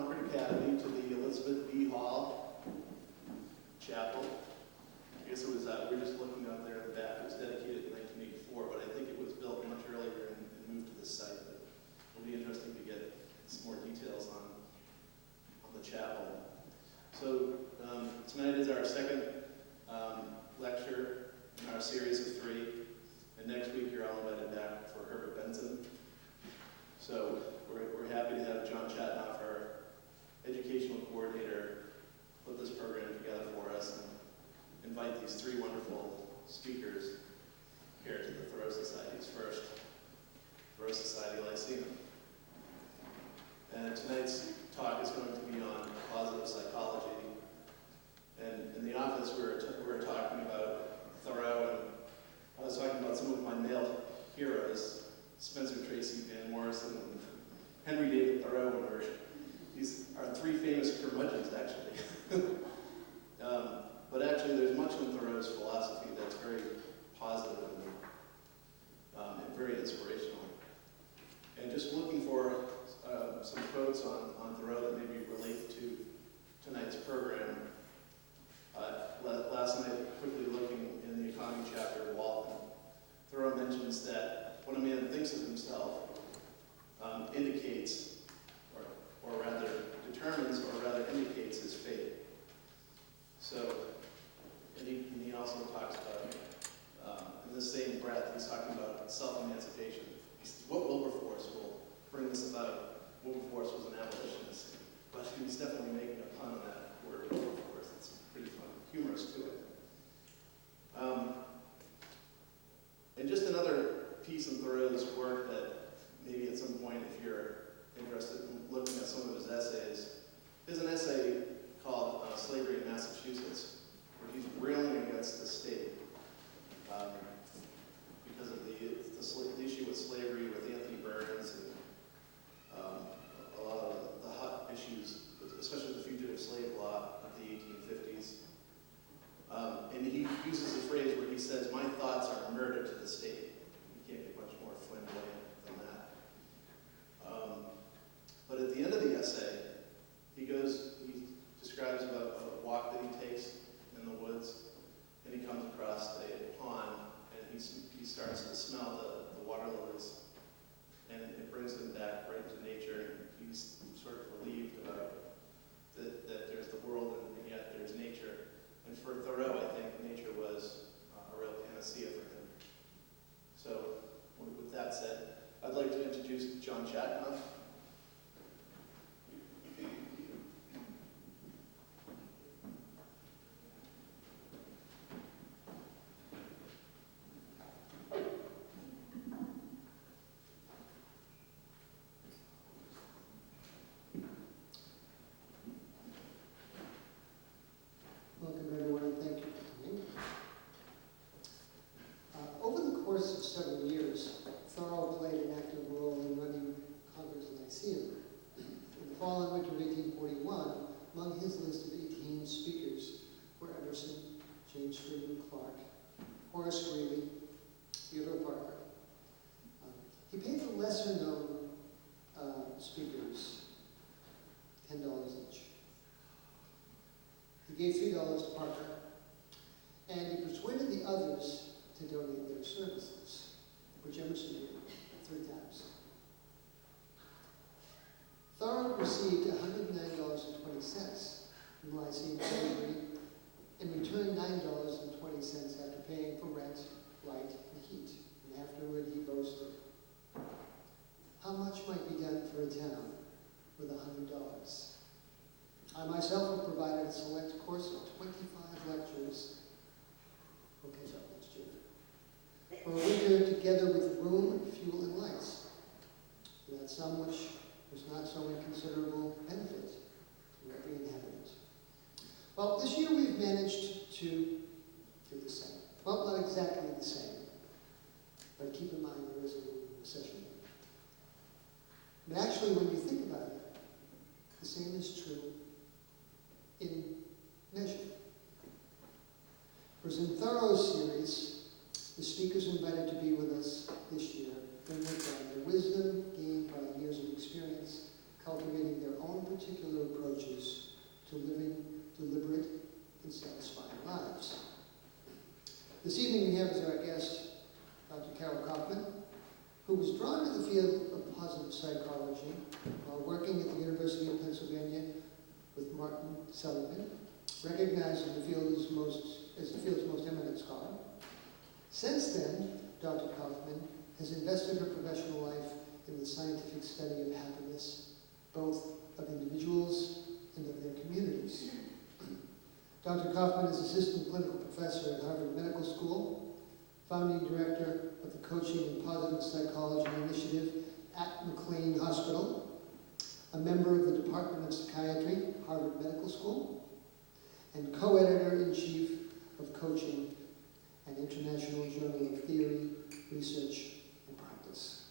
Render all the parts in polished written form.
Concord Academy to the Elizabeth B. Hall Chapel. I guess it was, we were just looking up there at the back. It was dedicated in 1984, but I think it was built much earlier and moved to this site. But it'll be interesting to get some more details on the chapel. So tonight is our second lecture in our series of 3. And next week you're all invited back for Herbert Benson. So we're happy to have John Chatnoff, our educational coordinator, put this program together for us and invite these 3 wonderful speakers here to the Thoreau Society's first Thoreau Society Lyceum. And tonight's talk is going to be on positive psychology. And in the office we were talking about Thoreau, and I was talking about some of my male heroes, Spencer Tracy Van Morrison and Henry David Thoreau, and these are 3 famous curmudgeons, actually. But actually, there's much in Thoreau's philosophy that's very positive and very inspirational. And just looking for some quotes on Thoreau that maybe relate to tonight's program. Last night, quickly looking in the economy chapter of Walton, Thoreau mentions that when a man thinks of himself, indicates, or rather determines, or rather indicates his fate. So, and he also talks about, in the same breath, he's talking about self-emancipation. He says, what Wilberforce will bring this about? Wilberforce was an abolitionist, but he was definitely making a pun on that word, Wilberforce. It's pretty fun, humorous to it. And just another piece in Thoreau's work that maybe at some point, if you're interested in looking at some of his essays, is an essay called Slavery in Massachusetts, where he's railing against the state because of the issue with slavery with Anthony Burns and a lot of the hot issues, especially the fugitive slave law of the 1850s. And he uses a phrase where he says, "My thoughts are murder to the state." You can't get much more flamboyant than that. But at the end of the essay, he describes about a walk that he takes in the woods, and he comes across a pond, and he starts to smell the water lilies, and it brings him back right to nature, and he's sort of relieved about that there's the world and yet there's nature. And for Thoreau, I think nature was a real panacea for him. So with that said, I'd like to introduce John Chatnoff. Welcome, everyone, and thank you for coming. Over the course of several years, Thoreau played an active role in running Concord's Lyceum. In the fall and winter of 1841, among his list of 18 speakers were Emerson, James Freeman Clark, Horace Greeley, Theodore Parker. He paid the lesser-known speakers $10 each. He gave $3 to Parker, and he persuaded the others to donate their services, which Emerson did 3 times. Thoreau received $109.20 from Lyceum Treasury, and returned $9.20 after paying for rent, light, and heat. And afterward he boasted, "How much might be done for a town with $100? I myself have provided a select course of 25 lectures, we'll catch up next year, for a winter together with room, fuel, and lights, for that sum which was not so inconsiderable benefit to every inhabitant." Well, this year we've managed to do the same. Well, not exactly the same, but keep in mind there is a little recession. But actually, when you think about it, the same is true in measure. Because in Thoreau's series, the speakers invited to be with us this year bring with them the wisdom gained by years of experience, cultivating their own particular psychology while working at the University of Pennsylvania with Martin Seligman, recognized in the field as the field's most eminent scholar. Since then, Dr. Kauffman has invested her professional life in the scientific study of happiness, both of individuals and of their communities. Dr. Kauffman is assistant clinical professor at Harvard Medical School, founding director of the Coaching and Positive Psychology Initiative at McLean Hospital, a member of the Department of Psychiatry, Harvard Medical School, and co-editor-in-chief of Coaching, an international journal of theory, research, and practice.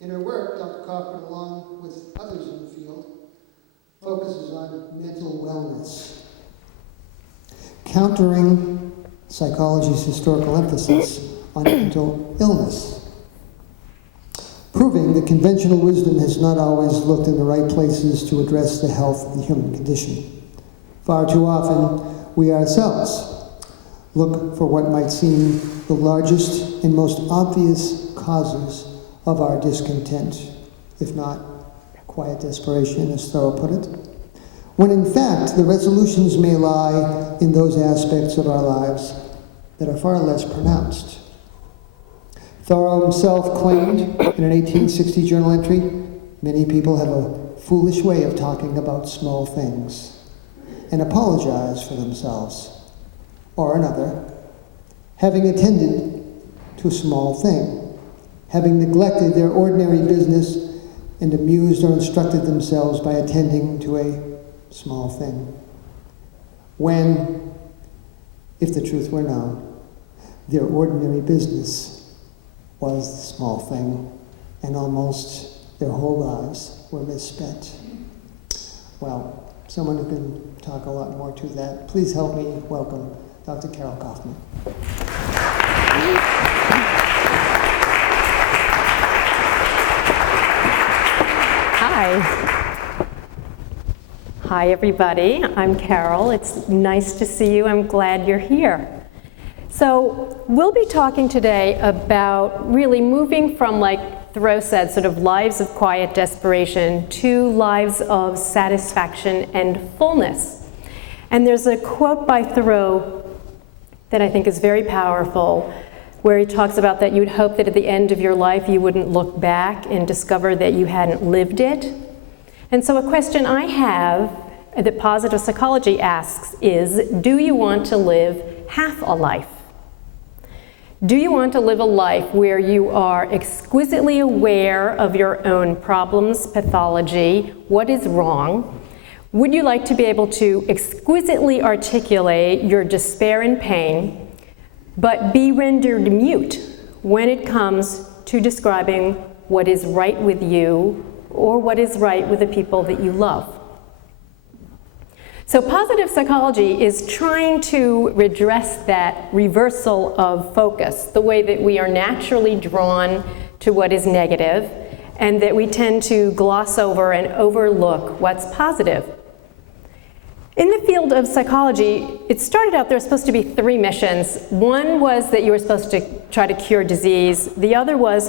In her work, Dr. Kauffman, along with others in the field, focuses on mental wellness, countering psychology's historical emphasis on mental illness, proving that conventional wisdom has not always looked in the right places to address the health of the human condition. Far too often, we ourselves look for what might seem the largest and most obvious causes of our discontent, if not quiet desperation, as Thoreau put it, when in fact the resolutions may lie in those aspects of our lives that are far less pronounced. Thoreau himself claimed in an 1860 journal entry, "Many people have a foolish way of talking about small things and apologize for themselves." Or another, having attended to a small thing, having neglected their ordinary business and amused or instructed themselves by attending to a small thing. When, if the truth were known, their ordinary business was the small thing, and almost their whole lives were misspent. Well, someone who can talk a lot more to that, please help me welcome Dr. Carol Kauffman. Hi. Hi, everybody. I'm Carol. It's nice to see you. I'm glad you're here. So we'll be talking today about really moving from, like Thoreau said, sort of lives of quiet desperation to lives of satisfaction and fullness. And there's a quote by Thoreau that I think is very powerful, where he talks about that you'd hope that at the end of your life you wouldn't look back and discover that you hadn't lived it. And so a question I have that positive psychology asks is, do you want to live half a life? Do you want to live a life where you are exquisitely aware of your own problems, pathology, what is wrong? Would you like to be able to exquisitely articulate your despair and pain, but be rendered mute when it comes to describing what is right with you or what is right with the people that you love? So positive psychology is trying to redress that reversal of focus, the way that we are naturally drawn to what is negative, and that we tend to gloss over and overlook what's positive. In the field of psychology, it started out there were supposed to be three missions. One was that you were supposed to try to cure disease. The other was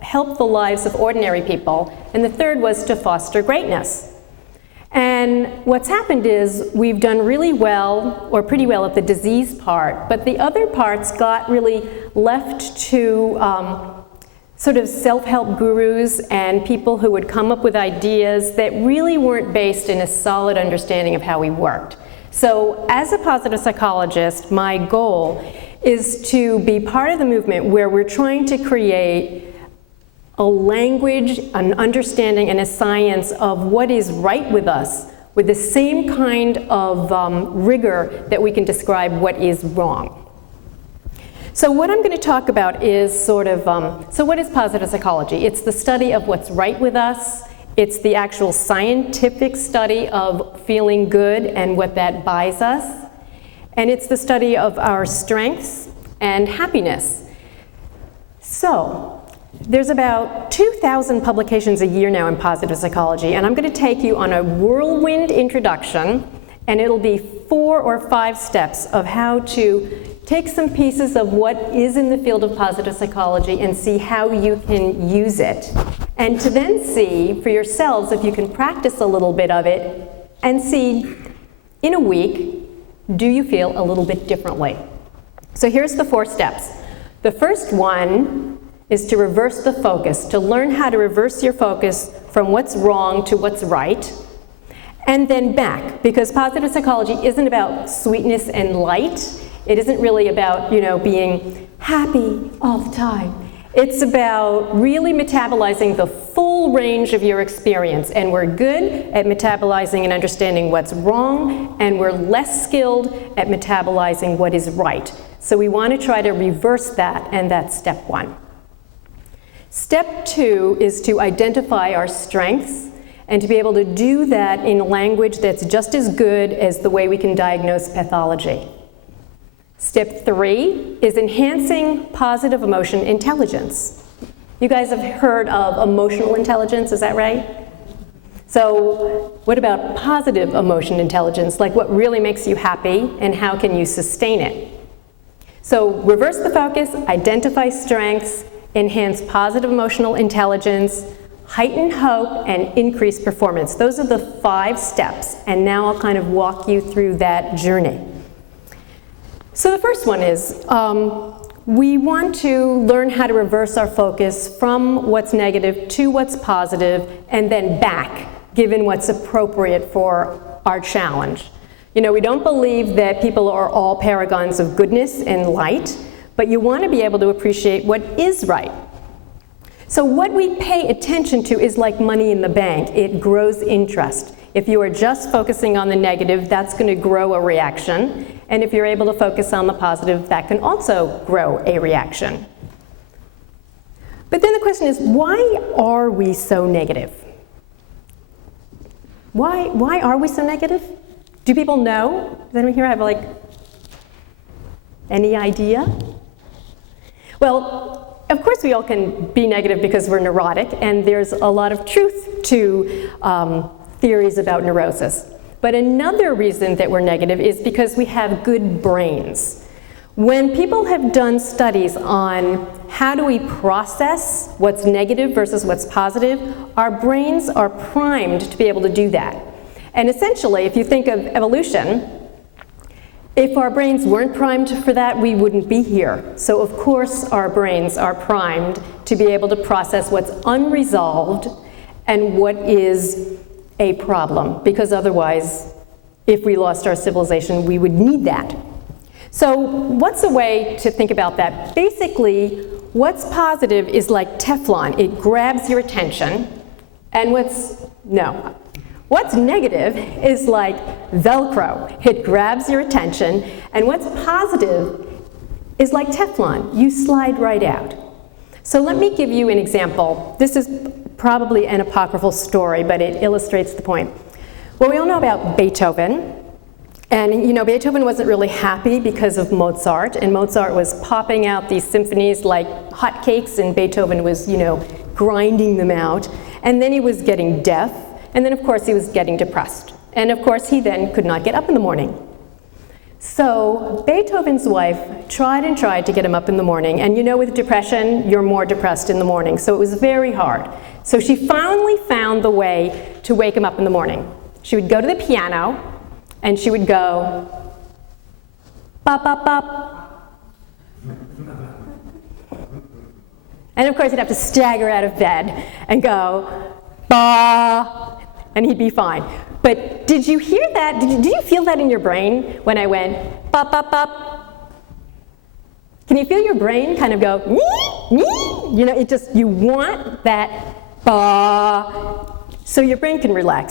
help the lives of ordinary people. And the third was to foster greatness. And what's happened is we've done really well, or pretty well, at the disease part, but the other parts got really left to sort of self-help gurus and people who would come up with ideas that really weren't based in a solid understanding of how we worked. So as a positive psychologist, my goal is to be part of the movement where we're trying to create a language, an understanding, and a science of what is right with us, with the same kind of rigor that we can describe what is wrong. So what I'm going to talk about is sort of, so what is positive psychology? It's the study of what's right with us. It's the actual scientific study of feeling good and what that buys us. And it's the study of our strengths and happiness. So there's about 2,000 publications a year now in positive psychology, and I'm going to take you on a whirlwind introduction, and it'll be 4 or 5 steps of how to take some pieces of what is in the field of positive psychology and see how you can use it And to then see for yourselves if you can practice a little bit of it and see, in a week, do you feel a little bit differently? So here's the 4 steps. The first one is to reverse the focus, to learn how to reverse your focus from what's wrong to what's right, and then back, because positive psychology isn't about sweetness and light. It isn't really about, being happy all the time. It's about really metabolizing the full range of your experience, and we're good at metabolizing and understanding what's wrong, and we're less skilled at metabolizing what is right. So we want to try to reverse that, and that's step 1. Step 2 is to identify our strengths and to be able to do that in language that's just as good as the way we can diagnose pathology. Step 3 is enhancing positive emotion intelligence. You guys have heard of emotional intelligence, is that right? So what about positive emotion intelligence, like what really makes you happy and how can you sustain it? So reverse the focus, identify strengths, enhance positive emotional intelligence, heighten hope, and increase performance. Those are the 5 steps, and now I'll kind of walk you through that journey. So the first one is, we want to learn how to reverse our focus from what's negative to what's positive, and then back, given what's appropriate for our challenge. We don't believe that people are all paragons of goodness and light, but you want to be able to appreciate what is right. So what we pay attention to is like money in the bank. It grows interest. If you are just focusing on the negative, that's going to grow a reaction. And if you're able to focus on the positive, that can also grow a reaction. But then the question is, why are we so negative? Why are we so negative? Do people know? Does anyone here have any idea? Well, of course we all can be negative because we're neurotic, and there's a lot of truth to theories about neurosis. But another reason that we're negative is because we have good brains. When people have done studies on how do we process what's negative versus what's positive, our brains are primed to be able to do that. And essentially, if you think of evolution, if our brains weren't primed for that, we wouldn't be here. So of course our brains are primed to be able to process what's unresolved and what is a problem, because otherwise, if we lost our civilization, we would need that. So what's a way to think about that? Basically, what's positive is like Teflon. It grabs your attention, and what's negative is like Velcro. It grabs your attention, and what's positive is like Teflon. You slide right out. So let me give you an example. This is probably an apocryphal story, but it illustrates the point. Well, we all know about Beethoven. And Beethoven wasn't really happy because of Mozart, and Mozart was popping out these symphonies like hotcakes, and Beethoven was, grinding them out. And then he was getting deaf, and then of course he was getting depressed. And of course he then could not get up in the morning. So Beethoven's wife tried and tried to get him up in the morning, and with depression, you're more depressed in the morning, so it was very hard. So she finally found the way to wake him up in the morning. She would go to the piano, and she would go, bop, bop, bop. And of course he'd have to stagger out of bed and go, ba, and he'd be fine. But did you hear that? Did you feel that in your brain when I went, bop, bop, bop? Can you feel your brain kind of go, nee, nee? You want that ba, so your brain can relax.